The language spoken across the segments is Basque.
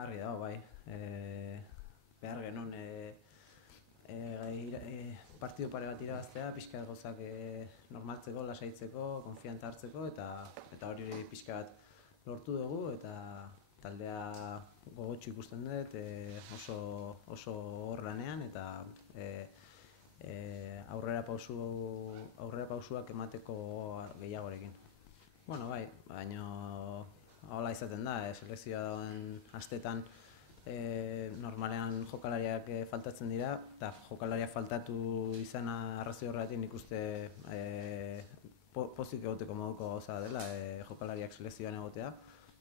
Argi dago, bai. Behar genuen partidu pare bat irabaztea, pixka gauzak normaltzeko, lasaitzeko, konfiantza hartzeko, eta hori pixka bat lortu dugu, eta taldea gogotsu ikusten dut, oso hor lanean, eta aurrera pausuak emateko gehiagorekin. Bueno, bai, baina hola izaten da, selekzioa dagoen astetan normalean jokalariak faltatzen dira, eta jokalariak faltatu izana arrazoi horregatik nik uste pozik egoteko moduko gauza dela jokalariak selekzioan egotea,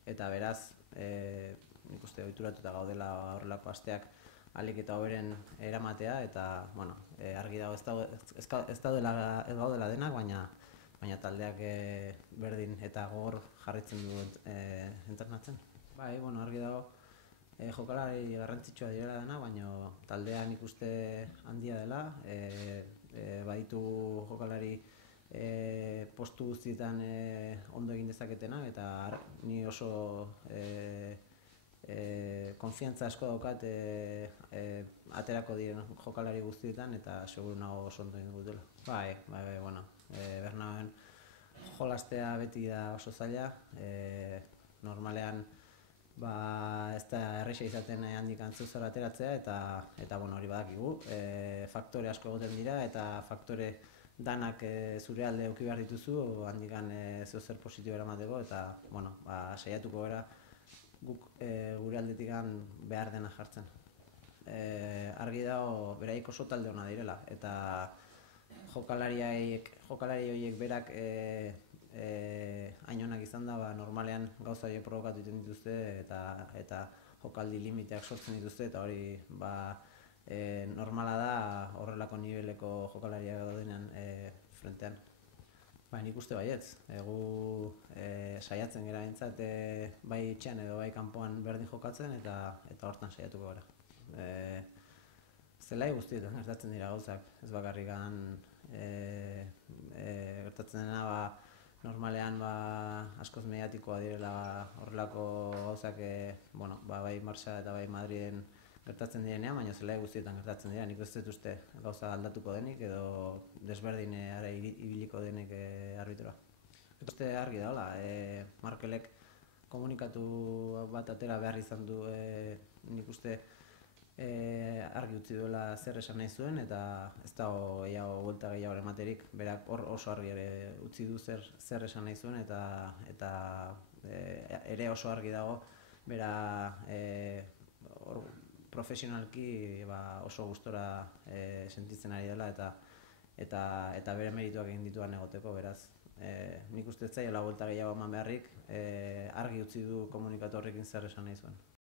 eta beraz nik uste ohituratuta gaudela horrelako asteak ahalik eta hoberen eramatea, eta bueno, argi dago ez gaudela denak, baina taldeak berdin eta gogor jarraitzen du entrenatzen. Bai, bueno, argi dago jokalari garrantzitsua direla dena, baina taldea nik uste handia dela, baditu jokalari postu guztietan ondo egin dezaketenak, eta ni oso konfiantza asko daukat aterako diren jokalari guztietan, eta seguru nago oso ondo egin dutela. Bai, bueno, Bernaben jolastea beti da oso zaila, normalean ez da erresa izaten handik antzuzara ateratzea, eta bueno, hori badakigu. Faktore asko egoten dira, eta faktore danak zure alde eduki behar dituzu, handik zeozer positibo eramateko, eta bueno, saiatuko gara guk gure aldetik behar dena jartzen. Argi dago beraik oso talde ona direla, eta jokalari horiek berak hain onak izan da, normalean gauza horiek provokatu egiten dituzte, eta jokaldi limiteak sortzen dituzte, eta hori normala da horrelako niveleko jokalariak daudenean frentean. Nik uste baietz, gu saiatzen gara behintzat bai etxean edo bai kanpoan berdin jokatzen, eta hortan saiatuko gara. Zelai guztietan gertatzen dira gauzak, ez bakarrik gertatzen dena normalean askoz mediatikoa direla horrelako gauzak bai Marsa eta bai Madriden gertatzen direnean, baina zelai guztietan gertatzen dira. Nik ez dut uste gauza aldatuko denik edo desberdin ibiliko denik arbitroa. Uste argi dagoela, Markelek komunikatu bat atera behar izan du, nik uste argi utzi duela zer esan nahi zuen, eta ez dago buelta gehiago ematerik, berak oso argi ere utzi du zer esan nahi zuen, eta ere oso argi dago bera profesionalki oso gustora sentitzen ari dela, eta bere merituak egin dituan egoteko, beraz. Nik uste ez zaiola buelta gehiago eman beharrik, argi utzi du komunikatu horrekin zer esan nahi zuen.